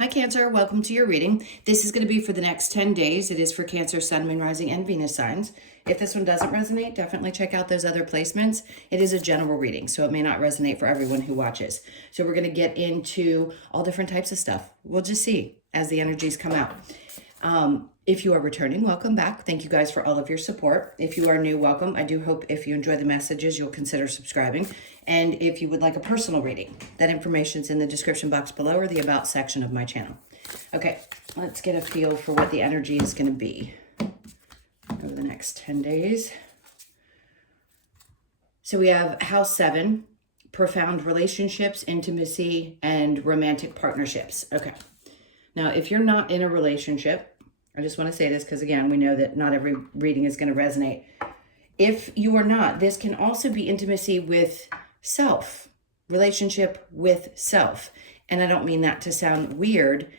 Hi Cancer, welcome to your reading. This is going to be for the next 10 days. It is for Cancer, Sun, Moon, Rising, and Venus signs. If this one doesn't resonate, definitely check out those other placements. It is a general reading, so it may not resonate for everyone who watches. So we're going to get into all different types of stuff. We'll just see as the energies come out. If you are returning, welcome back. Thank you guys for all of your support. If you are new, welcome. I do hope if you enjoy the messages, you'll consider subscribing. And if you would like a personal reading, that information's in the description box below or the About section of my channel. Okay, let's get a feel for what the energy is going to be over the next 10 days. So we have House 7, profound relationships, intimacy, and romantic partnerships. Okay. Now, if you're not in a relationship, I just want to say this because, again, we know that not every reading is going to resonate. If you are not, this can also be intimacy with self, relationship with self. And I don't mean that to sound weird.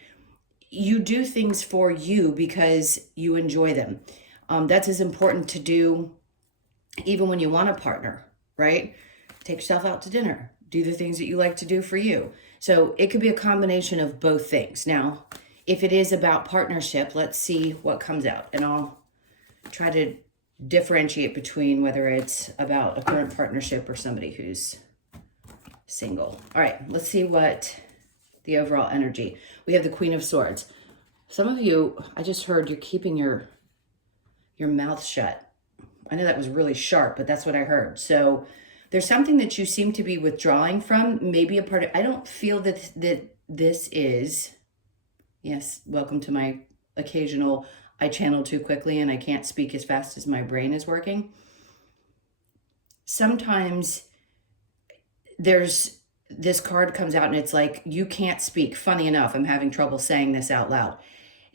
You do things for you because you enjoy them. That's as important to do even when you want a partner, right? Take yourself out to dinner. Do the things that you like to do for you. So it could be a combination of both things. Now, if it is about partnership, let's see what comes out. And I'll try to differentiate between whether it's about a current partnership or somebody who's single. All right, let's see what the overall energy. We have the Queen of Swords. Some of you, I just heard you're keeping your mouth shut. I know that was really sharp, but that's what I heard. So there's something that you seem to be withdrawing from, maybe a part of, I don't feel that this is, yes, welcome to my occasional, I channel too quickly and I can't speak as fast as my brain is working. Sometimes there's, this card comes out and it's like, you can't speak. Funny enough, I'm having trouble saying this out loud.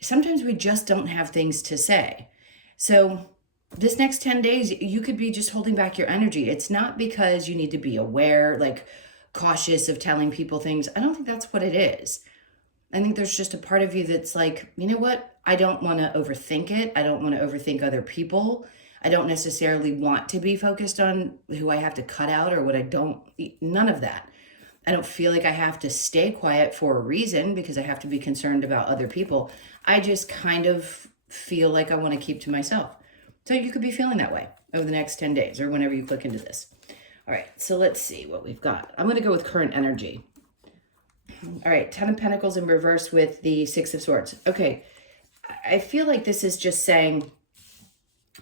Sometimes we just don't have things to say. So this next 10 days, you could be just holding back your energy. It's not because you need to be aware, like cautious of telling people things. I don't think that's what it is. I think there's just a part of you that's like, you know what? I don't want to overthink it. I don't want to overthink other people. I don't necessarily want to be focused on who I have to cut out or what I don't, none of that. I don't feel like I have to stay quiet for a reason because I have to be concerned about other people. I just kind of feel like I want to keep to myself. So you could be feeling that way over the next 10 days or whenever you click into this. All right, so let's see what we've got. I'm going to go with current energy. All right, 10 of Pentacles in reverse with the 6 of Swords. Okay, I feel like this is just saying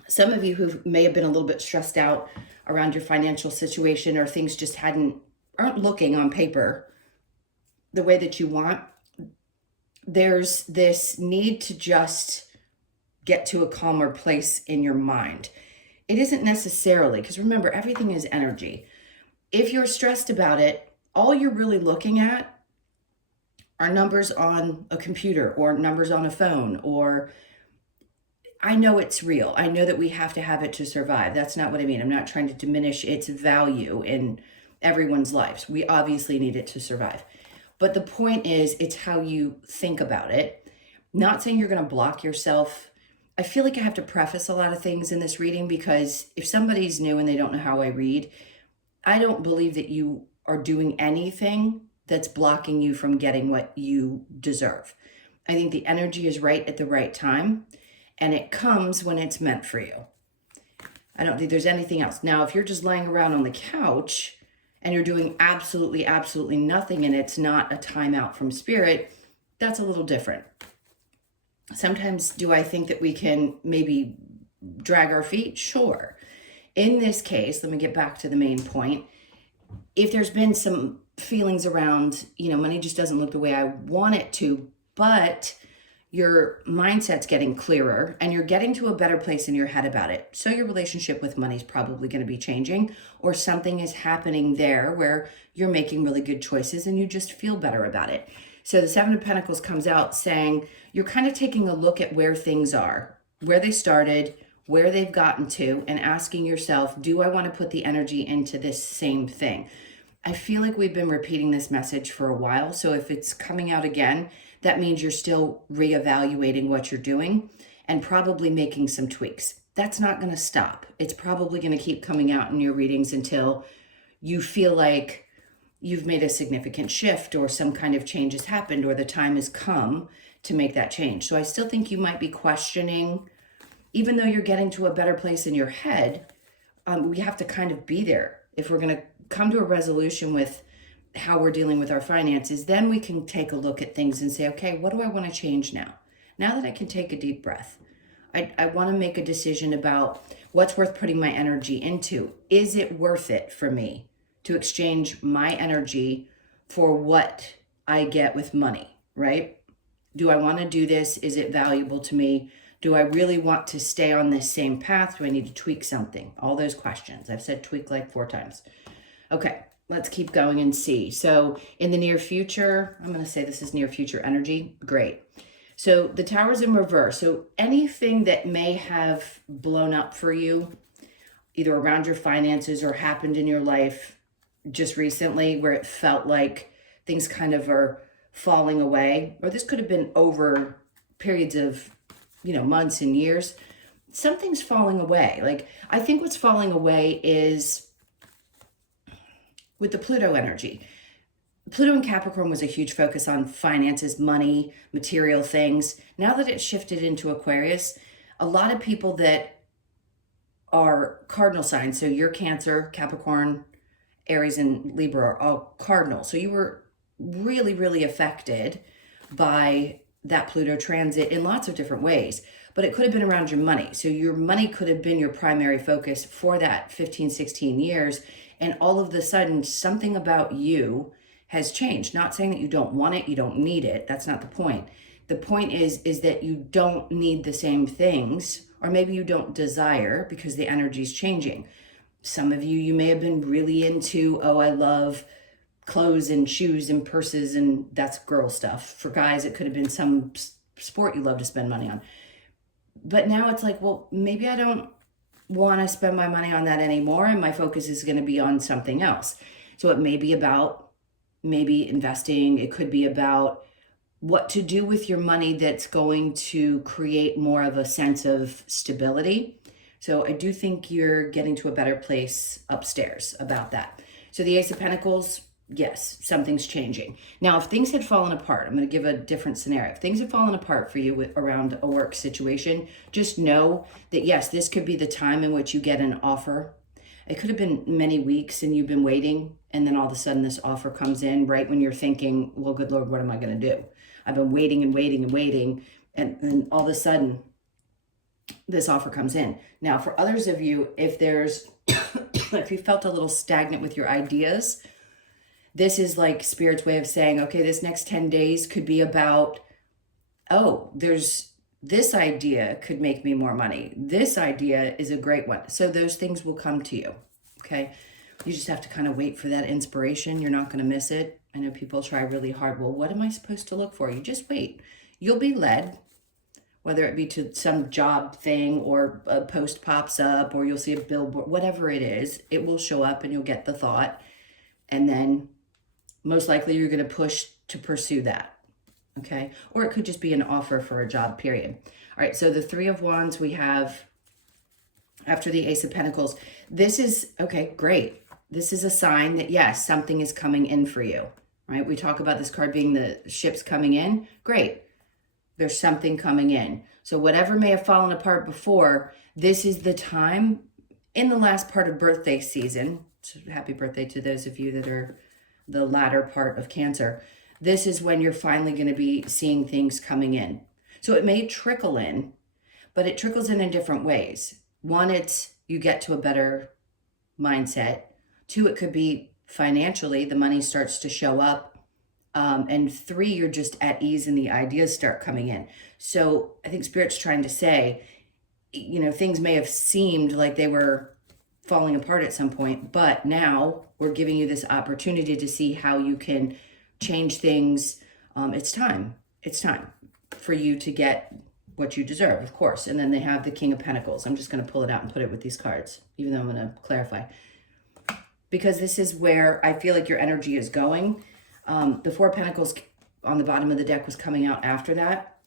some of you who may have been a little bit stressed out around your financial situation or things just aren't looking on paper the way that you want. There's this need to just get to a calmer place in your mind. It isn't necessarily, because remember, everything is energy. If you're stressed about it, all you're really looking at are numbers on a computer or numbers on a phone, or I know it's real. I know that we have to have it to survive. That's not what I mean. I'm not trying to diminish its value in everyone's lives. We obviously need it to survive. But the point is, it's how you think about it. Not saying you're going to block yourself. I feel like I have to preface a lot of things in this reading because if somebody's new and they don't know how I read, I don't believe that you are doing anything that's blocking you from getting what you deserve. I think the energy is right at the right time, and it comes when it's meant for you. I don't think there's anything else. Now, if you're just laying around on the couch and you're doing absolutely, absolutely nothing and it's not a timeout from spirit, that's a little different. Sometimes do I think that we can maybe drag our feet? Sure. In this case, let me get back to the main point. If there's been some feelings around, money just doesn't look the way I want it to, but your mindset's getting clearer and you're getting to a better place in your head about it. So your relationship with money is probably going to be changing, or something is happening there where you're making really good choices and you just feel better about it. So the 7 of Pentacles comes out saying you're kind of taking a look at where things are, where they started, where they've gotten to, and asking yourself, do I want to put the energy into this same thing? I feel like we've been repeating this message for a while. So if it's coming out again, that means you're still reevaluating what you're doing and probably making some tweaks. That's not going to stop. It's probably going to keep coming out in your readings until you feel like you've made a significant shift or some kind of change has happened or the time has come to make that change. So I still think you might be questioning, even though you're getting to a better place in your head, we have to kind of be there. If we're going to come to a resolution with how we're dealing with our finances, then we can take a look at things and say, okay, what do I want to change now? Now that I can take a deep breath, I want to make a decision about what's worth putting my energy into. Is it worth it for me to exchange my energy for what I get with money, right? Do I want to do this? Is it valuable to me? Do I really want to stay on this same path? Do I need to tweak something? All those questions. I've said tweak like 4 times. Okay, let's keep going and see. So in the near future, I'm going to say this is near future energy. Great. So the Tower's in reverse. So anything that may have blown up for you, either around your finances or happened in your life just recently where it felt like things kind of are falling away, or this could have been over periods of, months and years, something's falling away. Like, I think what's falling away is with the Pluto energy. Pluto in Capricorn was a huge focus on finances, money, material things. Now that it's shifted into Aquarius, a lot of people that are cardinal signs, so you're Cancer, Capricorn, Aries, and Libra are all cardinal. So you were really, really affected by that Pluto transit in lots of different ways. But it could have been around your money. So your money could have been your primary focus for that 15, 16 years. And all of a sudden, something about you has changed. Not saying that you don't want it, you don't need it. That's not the point. The point is that you don't need the same things, or maybe you don't desire because the energy is changing. Some of you may have been really into, I love clothes and shoes and purses, and that's girl stuff. For guys, it could have been some sport you love to spend money on. But now it's like, well, maybe I don't want to spend my money on that anymore, and my focus is going to be on something else. So it may be about maybe investing. It could be about what to do with your money that's going to create more of a sense of stability. So I do think you're getting to a better place upstairs about that. So the Ace of Pentacles, yes, something's changing. Now, if things had fallen apart, I'm going to give a different scenario. If things have fallen apart for you around a work situation, just know that, yes, this could be the time in which you get an offer. It could have been many weeks and you've been waiting, and then all of a sudden this offer comes in right when you're thinking, well, good Lord, what am I going to do? I've been waiting and waiting and waiting, and then all of a sudden this offer comes in. Now, for others of you, if you felt a little stagnant with your ideas, this is like Spirit's way of saying, okay, this next 10 days could be about, there's this idea could make me more money. This idea is a great one. So those things will come to you, okay? You just have to kind of wait for that inspiration. You're not going to miss it. I know people try really hard. Well, what am I supposed to look for? You just wait. You'll be led, whether it be to some job thing or a post pops up or you'll see a billboard, whatever it is, it will show up and you'll get the thought. And then most likely you're going to push to pursue that. Okay. Or it could just be an offer for a job, period. All right. So the 3 of Wands we have after the Ace of Pentacles. This is, okay, great. This is a sign that, yes, something is coming in for you, right? We talk about this card being the ships coming in. Great. There's something coming in. So whatever may have fallen apart before, this is the time in the last part of birthday season. So happy birthday to those of you that are the latter part of Cancer. This is when you're finally going to be seeing things coming in. So it may trickle in, but it trickles in different ways. 1, it's you get to a better mindset. 2, it could be financially, the money starts to show up. And 3, you're just at ease and the ideas start coming in. So I think Spirit's trying to say, things may have seemed like they were falling apart at some point, but now we're giving you this opportunity to see how you can change things. It's time for you to get what you deserve, of course. And then they have the King of Pentacles. I'm just going to pull it out and put it with these cards, even though I'm going to clarify, because this is where I feel like your energy is going. The 4 of Pentacles on the bottom of the deck was coming out after that,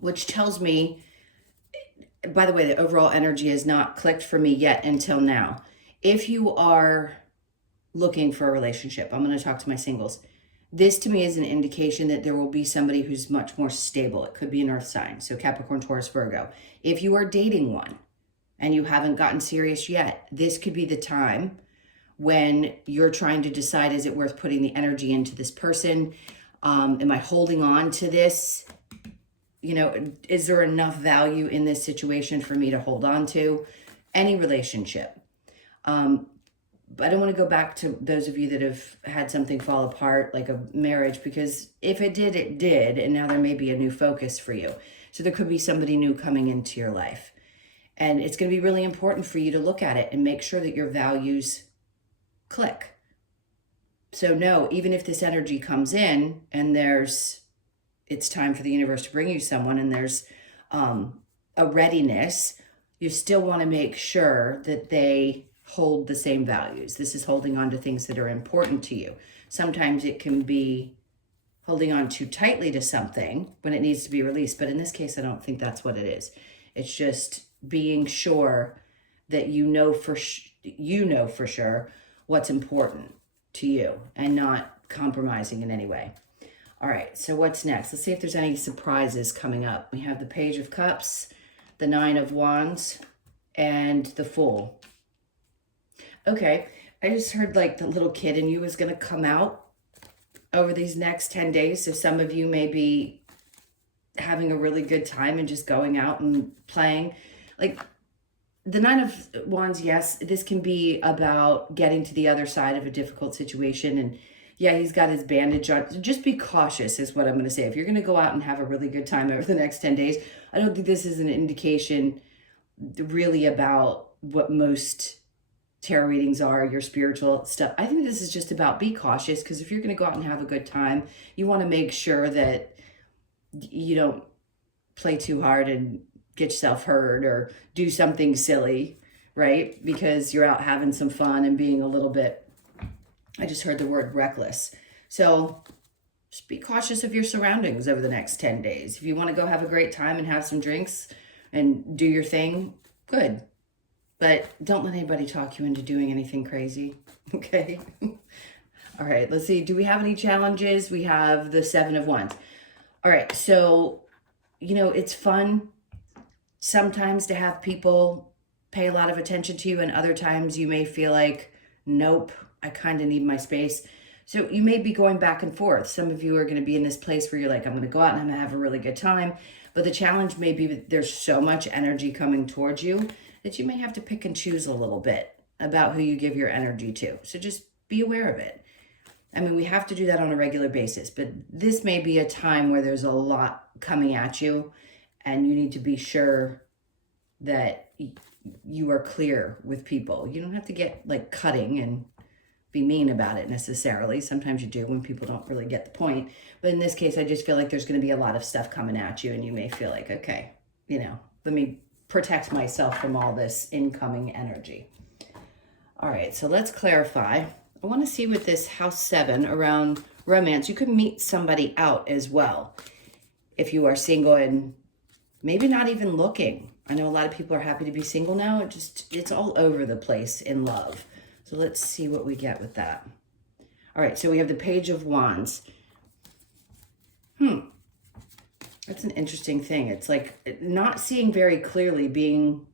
which tells me, by the way, the overall energy has not clicked for me yet until now. If you are looking for a relationship. I'm going to talk to my singles. This to me is an indication that there will be somebody who's much more stable. It could be an earth sign, so Capricorn, Taurus, Virgo. If you are dating one and you haven't gotten serious yet, this could be the time when you're trying to decide, is it worth putting the energy into this person? Am I holding on to this? You know, is there enough value in this situation for me to hold on to? Any relationship. I don't want to go back to those of you that have had something fall apart, like a marriage, because if it did, it did. And now there may be a new focus for you. So there could be somebody new coming into your life. And it's going to be really important for you to look at it and make sure that your values click. So no, even if this energy comes in and it's time for the universe to bring you someone and there's a readiness, you still want to make sure that they hold the same values. This is holding on to things that are important to you. Sometimes it can be holding on too tightly to something when it needs to be released. But in this case, I don't think that's what it is. It's just being sure that you know for sure what's important to you and not compromising in any way. All right, so what's next? Let's see if there's any surprises coming up. We have the Page of Cups, the Nine of Wands, and the Fool. Okay, I just heard like the little kid in you is going to come out over these next 10 days. So some of you may be having a really good time and just going out and playing. Like the Nine of Wands, yes, this can be about getting to the other side of a difficult situation. And yeah, he's got his bandage on. Just be cautious is what I'm going to say. If you're going to go out and have a really good time over the next 10 days, I don't think this is an indication really about what most tarot readings are, your spiritual stuff. I think this is just about be cautious, because if you're going to go out and have a good time, you want to make sure that you don't play too hard and get yourself hurt or do something silly, right? Because you're out having some fun and being a little bit, I just heard the word reckless. So just be cautious of your surroundings over the next 10 days. If you want to go have a great time and have some drinks and do your thing, good. But don't let anybody talk you into doing anything crazy, okay? All right, let's see. Do we have any challenges? We have the Seven of Wands. All right, so, you know, it's fun sometimes to have people pay a lot of attention to you, and other times you may feel like, nope, I kind of need my space. So you may be going back and forth. Some of you are going to be in this place where you're like, I'm going to go out and I'm going to have a really good time. But the challenge may be that there's so much energy coming towards you that you may have to pick and choose a little bit about who you give your energy to. So just be aware of it. I mean, we have to do that on a regular basis, but this may be a time where there's a lot coming at you and you need to be sure that you are clear with people. You don't have to get like cutting and be mean about it necessarily. Sometimes you do when people don't really get the point. But in this case, I just feel like there's going to be a lot of stuff coming at you and you may feel like, okay, you know, let me protect myself from all this incoming energy. All right, so let's clarify. I want to see with this House 7 around romance. You could meet somebody out as well if you are single and maybe not even looking. I know a lot of people are happy to be single now. It's all over the place in love. So let's see what we get with that. All right, so we have the Page of Wands. That's an interesting thing. It's like not seeing very clearly, being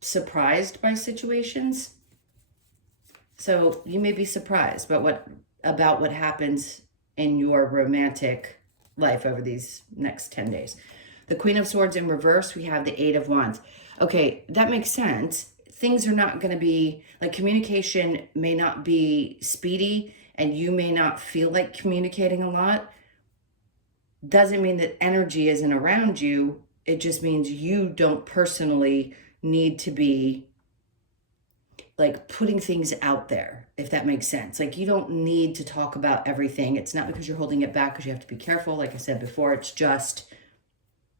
surprised by situations. So you may be surprised about what happens in your romantic life over these next 10 days. The Queen of Swords in reverse, we have the Eight of Wands. Okay, that makes sense. Things are not going to be, like communication may not be speedy and you may not feel like communicating a lot. Doesn't mean that energy isn't around you. It just means you don't personally need to be like putting things out there, if that makes sense. Like you don't need to talk about everything. It's not because you're holding it back because you have to be careful. Like I said before, it's just,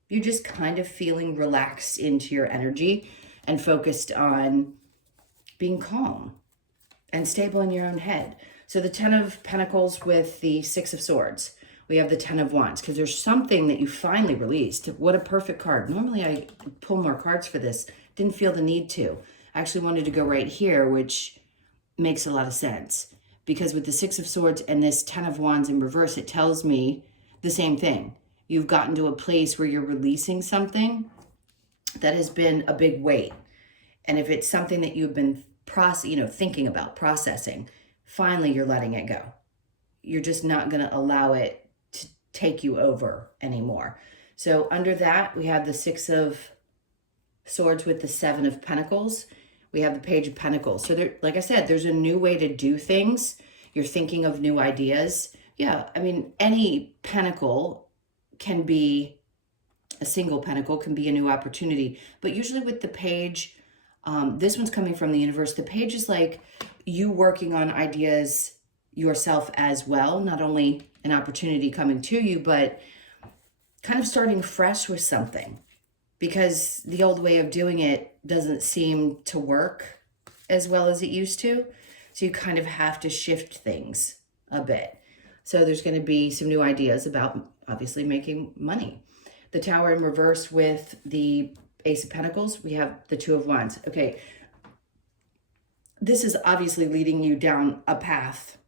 you're just kind of feeling relaxed into your energy and focused on being calm and stable in your own head. So the 10 of Pentacles with the 6 of Swords. We have the 10 of Wands because there's something that you finally released. What a perfect card. Normally I pull more cards for this. Didn't feel the need to. I actually wanted to go right here, which makes a lot of sense because with the Six of Swords and this Ten of Wands in reverse, it tells me the same thing. You've gotten to a place where you're releasing something that has been a big weight. And if it's something that you've been thinking about, processing, finally you're letting it go. You're just not going to allow it to take you over anymore. So under that, we have the Six of Swords with the Seven of Pentacles. We have the Page of Pentacles. So there, like I said, there's a new way to do things. You're thinking of new ideas. Yeah, I mean, any pentacle can be, a single pentacle can be a new opportunity. But usually with the Page, this one's coming from the universe. The Page is like you working on ideas yourself as well. Not only an opportunity coming to you, but kind of starting fresh with something. Because the old way of doing it doesn't seem to work as well as it used to. So you kind of have to shift things a bit. So there's going to be some new ideas about obviously making money. The Tower in reverse with the Ace of Pentacles, we have the Two of Wands. Okay, this is obviously leading you down a path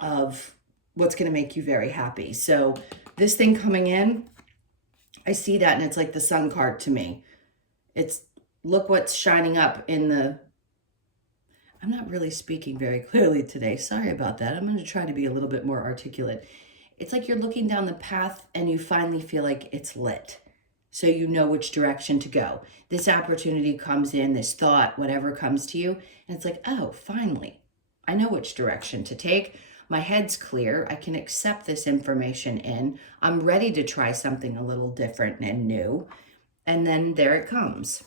of what's going to make you very happy. So this thing coming in, I see that and it's like the Sun card to me. It's, look what's shining up in the, I'm not really speaking very clearly today. Sorry about that. I'm going to try to be a little bit more articulate. It's like you're looking down the path and you finally feel like it's lit. So you know which direction to go. This opportunity comes in, this thought, whatever comes to you. And it's like, oh, finally, I know which direction to take. My head's clear. I can accept this information in. I'm ready to try something a little different and new. And then there it comes.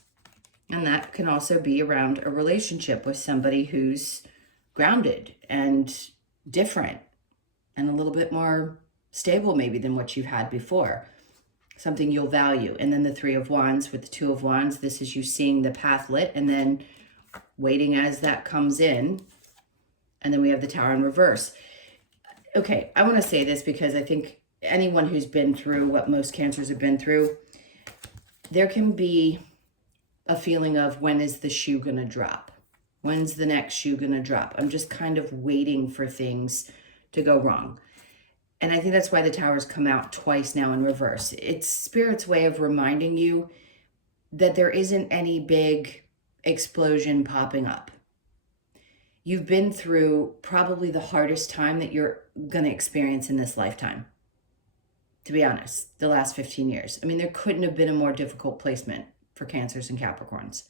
And that can also be around a relationship with somebody who's grounded and different and a little bit more stable maybe than what you've had before. Something you'll value. And then the Three of Wands with the Two of Wands, this is you seeing the path lit and then waiting as that comes in. And then we have the Tower in reverse. Okay, I want to say this because I think anyone who's been through what most Cancers have been through, there can be a feeling of, when is the shoe going to drop? When's the next shoe going to drop? I'm just kind of waiting for things to go wrong. And I think that's why the Towers come out twice now in reverse. It's Spirit's way of reminding you that there isn't any big explosion popping up. You've been through probably the hardest time that you're going to experience in this lifetime. To be honest, the last 15 years. I mean, there couldn't have been a more difficult placement for Cancers and Capricorns.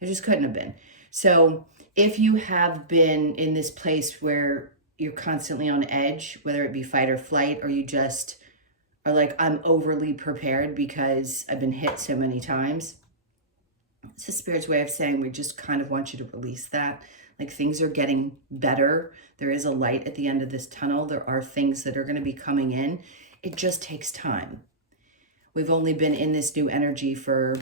It just couldn't have been. So if you have been in this place where you're constantly on edge, whether it be fight or flight, or you just are like, I'm overly prepared because I've been hit so many times. It's the Spirit's way of saying we just kind of want you to release that. Like, things are getting better. There is a light at the end of this tunnel. There are things that are going to be coming in. It just takes time. We've only been in this new energy for,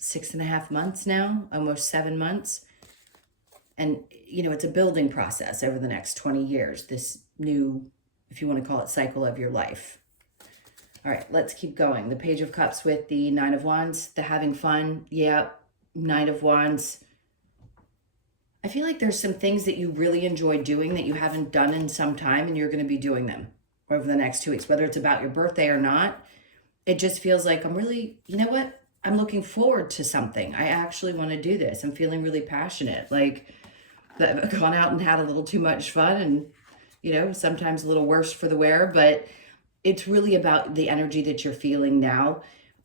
6.5 months now? Almost 7 months. And, it's a building process over the next 20 years. This new, if you want to call it, cycle of your life. All right, let's keep going. The Page of Cups with the Nine of Wands. The having fun. Yeah, Knight of Wands. I feel like there's some things that you really enjoy doing that you haven't done in some time, and you're going to be doing them over the next 2 weeks, whether it's about your birthday or not. It just feels like I'm really, you know what? I'm looking forward to something. I actually want to do this. I'm feeling really passionate. Like, I've gone out and had a little too much fun and, sometimes a little worse for the wear, but it's really about the energy that you're feeling now.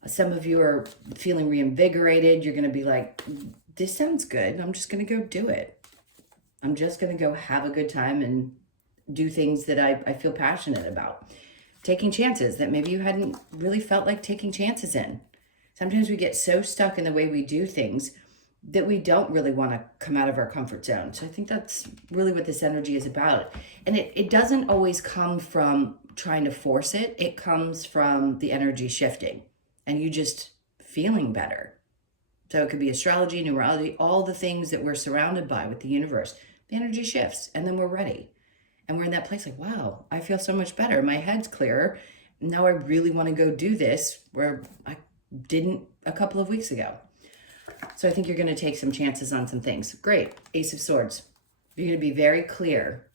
Some of you are feeling reinvigorated. You're going to be like, this sounds good. I'm just going to go do it. I'm just going to go have a good time and do things that I feel passionate about. Taking chances that maybe you hadn't really felt like taking chances in. Sometimes we get so stuck in the way we do things that we don't really want to come out of our comfort zone. So I think that's really what this energy is about. And it doesn't always come from trying to force it. It comes from the energy shifting and you just feeling better. So it could be astrology, numerology, all the things that we're surrounded by with the universe. The energy shifts and then we're ready. And we're in that place like, wow, I feel so much better. My head's clearer. Now I really want to go do this where I didn't a couple of weeks ago. So I think you're going to take some chances on some things. Great. Ace of Swords. You're going to be very clear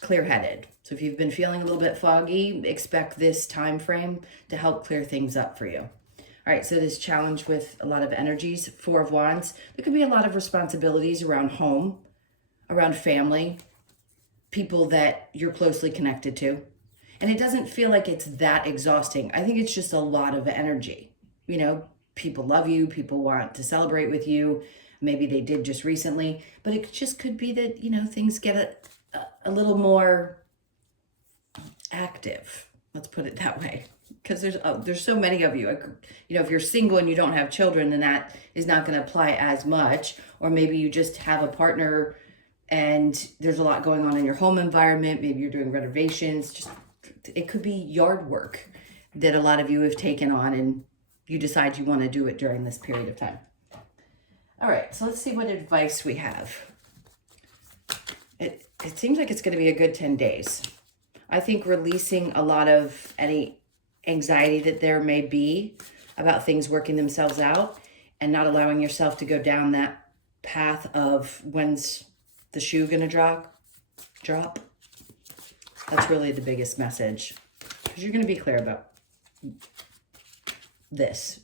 clear-headed. So if you've been feeling a little bit foggy, expect this time frame to help clear things up for you. All right, so this challenge with a lot of energies, Four of Wands, there could be a lot of responsibilities around home, around family, people that you're closely connected to. And it doesn't feel like it's that exhausting. I think it's just a lot of energy. You know, people love you, people want to celebrate with you. Maybe they did just recently, but it just could be that, you know, things get a little more active. Let's put it that way. Because there's so many of you. You know, if you're single and you don't have children, then that is not going to apply as much. Or maybe you just have a partner and there's a lot going on in your home environment. Maybe you're doing renovations. Just it could be yard work that a lot of you have taken on and you decide you want to do it during this period of time. All right, so let's see what advice we have. It seems like it's going to be a good 10 days. I think releasing a lot of any anxiety that there may be about things working themselves out and not allowing yourself to go down that path of when's the shoe going to drop. That's really the biggest message, because you're going to be clear about this.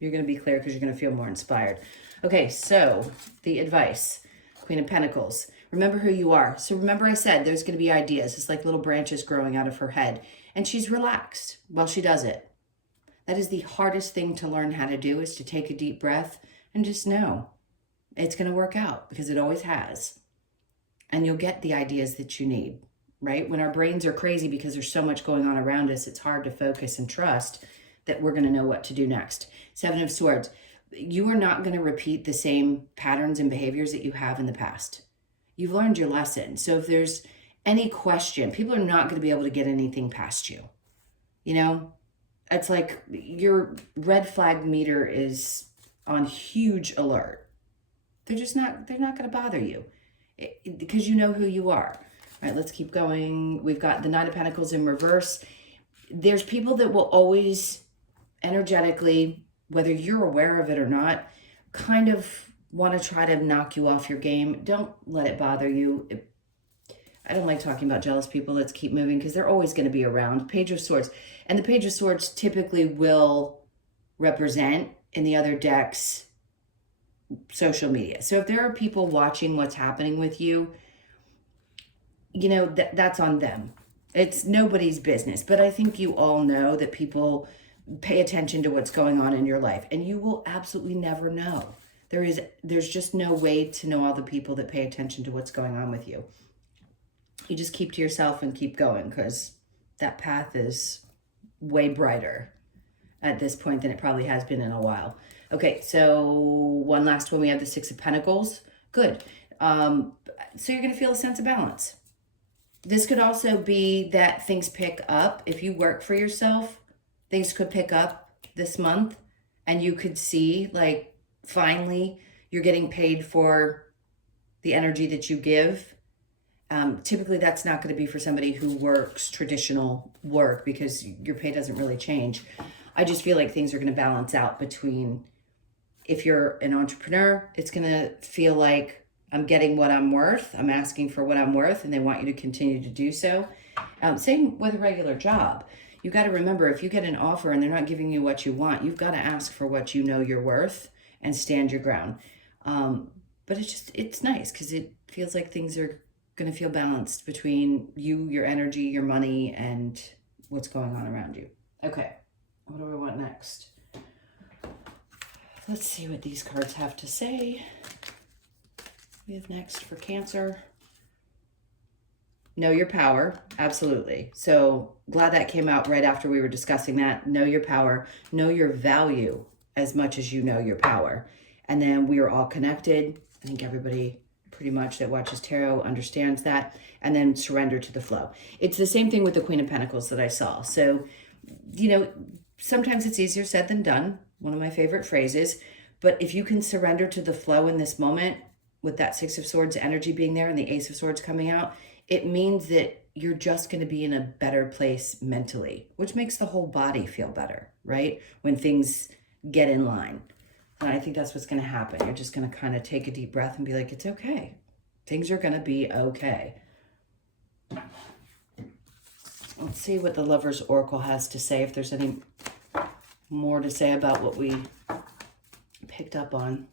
You're going to be clear because you're going to feel more inspired. Okay, so the advice, Queen of Pentacles. Remember who you are. So remember I said there's going to be ideas. It's like little branches growing out of her head. And she's relaxed while she does it. That is the hardest thing to learn how to do, is to take a deep breath and just know it's going to work out, because it always has. And you'll get the ideas that you need, right? When our brains are crazy because there's so much going on around us, it's hard to focus and trust that we're going to know what to do next. Seven of Swords. You are not going to repeat the same patterns and behaviors that you have in the past. You've learned your lesson. So if there's any question, people are not going to be able to get anything past you. You know, it's like your red flag meter is on huge alert. They're not going to bother you because you know who you are. All right, let's keep going. We've got the Nine of Pentacles in reverse. There's people that will always energetically, whether you're aware of it or not, kind of want to try to knock you off your game. Don't let it bother you. I don't like talking about jealous people. Let's keep moving, because they're always going to be around. Page of Swords. And the Page of Swords typically will represent, in the other decks, social media. So if there are people watching what's happening with you, you know, that's on them. It's nobody's business. But I think you all know that people pay attention to what's going on in your life, and you will absolutely never know. There's just no way to know all the people that pay attention to what's going on with you. You just keep to yourself and keep going, because that path is way brighter at this point than it probably has been in a while. Okay, so one last one. We have the Six of Pentacles. Good. So you're going to feel a sense of balance. This could also be that things pick up. If you work for yourself, things could pick up this month, and you could see, like, finally you're getting paid for the energy that you give. Typically that's not going to be for somebody who works traditional work, because your pay doesn't really change. I just feel like things are going to balance out between, if you're an entrepreneur, it's going to feel like I'm getting what I'm worth. I'm asking for what I'm worth, and they want you to continue to do so. Same with a regular job. You got to remember, if you get an offer and they're not giving you what you want, you've got to ask for what you know you're worth and stand your ground. But it's nice, because it feels like things are going to feel balanced between you, your energy, your money, and what's going on around you. Okay, what do we want next? Let's see what these cards have to say. We have next for Cancer. Know your power. Absolutely. So glad that came out right after we were discussing that. Know your power. Know your value as much as you know your power. And then we are all connected. I think everybody pretty much that watches tarot understands that. And then surrender to the flow. It's the same thing with the Queen of Pentacles that I saw. So, you know, sometimes it's easier said than done. One of my favorite phrases. But if you can surrender to the flow in this moment, with that Six of Swords energy being there and the Ace of Swords coming out, it means that you're just going to be in a better place mentally, which makes the whole body feel better, right? When things get in line. And I think that's what's going to happen. You're just going to kind of take a deep breath and be like, it's okay. Things are going to be okay. Let's see what the Lover's Oracle has to say, if there's any more to say about what we picked up on.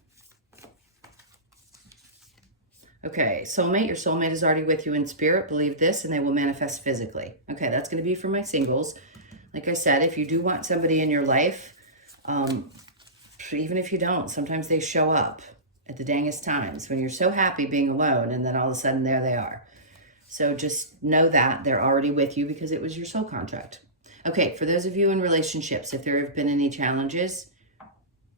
Okay, soulmate, your soulmate is already with you in spirit. Believe this and they will manifest physically. Okay, that's going to be for my singles. Like I said, if you do want somebody in your life, even if you don't, sometimes they show up at the dangest times when you're so happy being alone and then all of a sudden there they are. So just know that they're already with you because it was your soul contract. Okay, for those of you in relationships, if there have been any challenges,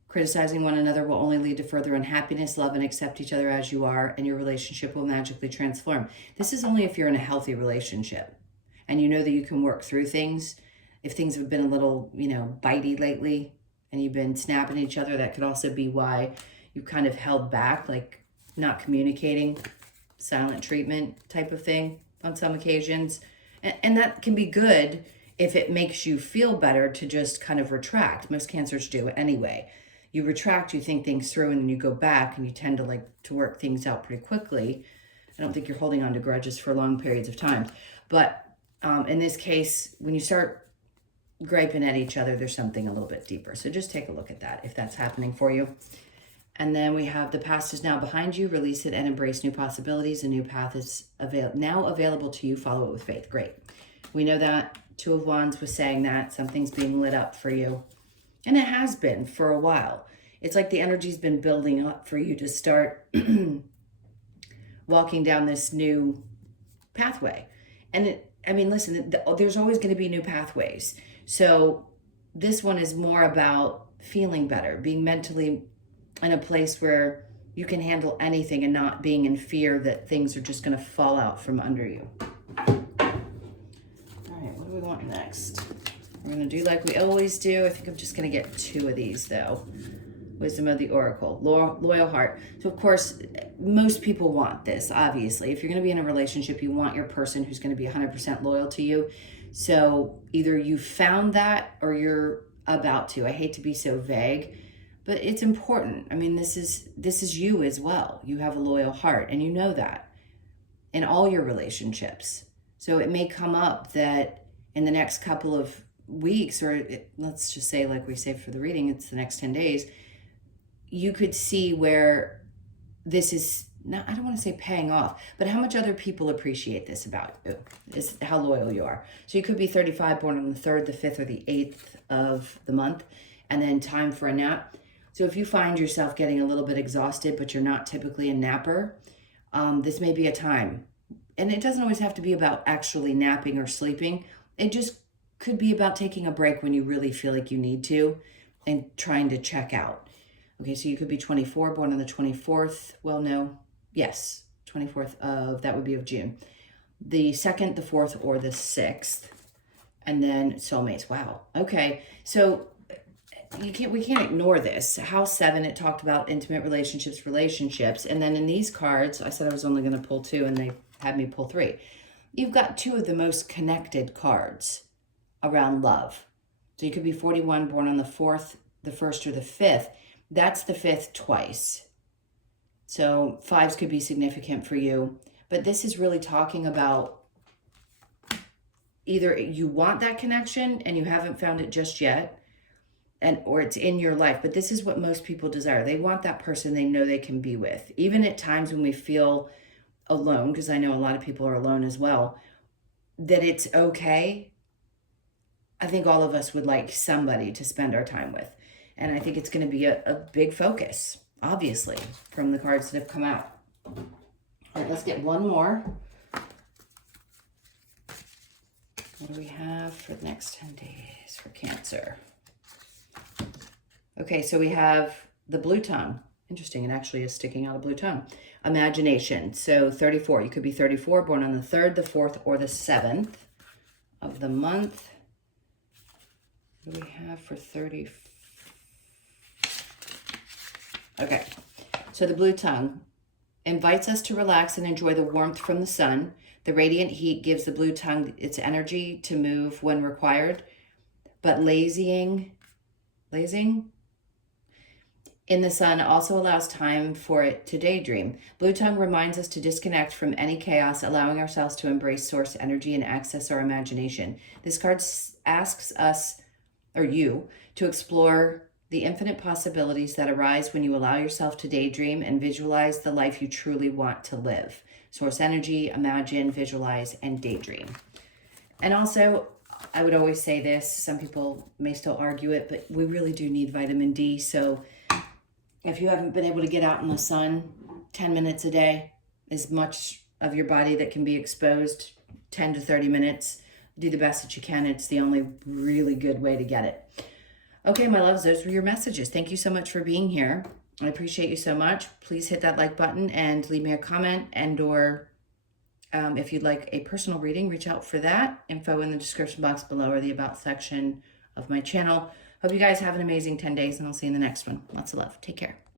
criticizing one another will only lead to further unhappiness. Love and accept each other as you are, and your relationship will magically transform. This is only if you're in a healthy relationship and you know that you can work through things. If things have been a little, bitey lately and you've been snapping at each other, that could also be why you kind of held back, like not communicating, silent treatment type of thing on some occasions. And that can be good if it makes you feel better to just kind of retract. Most cancers do anyway. You retract, you think things through, and then you go back and you tend to work things out pretty quickly. I don't think you're holding on to grudges for long periods of time. But in this case, when you start griping at each other, there's something a little bit deeper. So just take a look at that if that's happening for you. And then we have the past is now behind you. Release it and embrace new possibilities. A new path is now available to you. Follow it with faith. Great. We know that Two of Wands was saying that something's being lit up for you. And it has been for a while. It's like the energy's been building up for you to start walking down this new pathway. And listen, there's always going to be new pathways. So this one is more about feeling better, being mentally in a place where you can handle anything and not being in fear that things are just going to fall out from under you. All right, what do we want next? We're going to do like we always do. I think I'm just going to get 2 of these, though. Wisdom of the Oracle, loyal heart. So, of course, most people want this, obviously. If you're going to be in a relationship, you want your person who's going to be 100% loyal to you. So either you found that or you're about to. I hate to be so vague, but it's important. I mean, this is you as well. You have a loyal heart, and you know that in all your relationships. So it may come up that in the next couple of weeks, or let's just say, like we say for the reading, it's the next 10 days, you could see where this is not, I don't want to say paying off, but how much other people appreciate this about you is how loyal you are. So you could be 35, born on the 3rd, the 5th, or the 8th of the month, and then time for a nap. So if you find yourself getting a little bit exhausted, but you're not typically a napper, this may be a time. And it doesn't always have to be about actually napping or sleeping. It just could be about taking a break when you really feel like you need to and trying to check out. Okay, so you could be 24, born on the 24th. Well, no. Yes, 24th of, that would be of June. The 2nd, the 4th, or the 6th. And then soulmates. Wow. Okay, so we can't ignore this. House 7, it talked about intimate relationships. And then in these cards, I said I was only going to pull 2, and they had me pull 3. You've got 2 of the most connected cards around love. So you could be 41, born on the 4th, the 1st, or the 5th. That's the 5th twice. So 5s could be significant for you. But this is really talking about either you want that connection and you haven't found it just yet, or it's in your life. But this is what most people desire. They want that person they know they can be with. Even at times when we feel alone, because I know a lot of people are alone as well, that it's okay. I think all of us would like somebody to spend our time with. And I think it's going to be a big focus, obviously, from the cards that have come out. All right, let's get one more. What do we have for the next 10 days for Cancer? Okay, so we have the blue tongue. Interesting, it actually is sticking out a blue tongue. Imagination. So 34. You could be 34, born on the 3rd, the 4th, or the 7th of the month. What do we have for 34? Okay, so the blue tongue invites us to relax and enjoy the warmth from the sun. The radiant heat gives the blue tongue its energy to move when required, but lazing in the sun also allows time for it to daydream. Blue tongue reminds us to disconnect from any chaos, allowing ourselves to embrace source energy and access our imagination. This card asks us, or you, to explore the infinite possibilities that arise when you allow yourself to daydream and visualize the life you truly want to live. Source energy, imagine, visualize, and daydream. And also, I would always say this, some people may still argue it, but we really do need vitamin D. So if you haven't been able to get out in the sun 10 minutes a day, as much of your body that can be exposed, 10 to 30 minutes, do the best that you can. It's the only really good way to get it. Okay, my loves, those were your messages. Thank you so much for being here. I appreciate you so much. Please hit that like button and leave me a comment, and or if you'd like a personal reading, reach out for that. Info in the description box below or the about section of my channel. Hope you guys have an amazing 10 days, and I'll see you in the next one. Lots of love. Take care.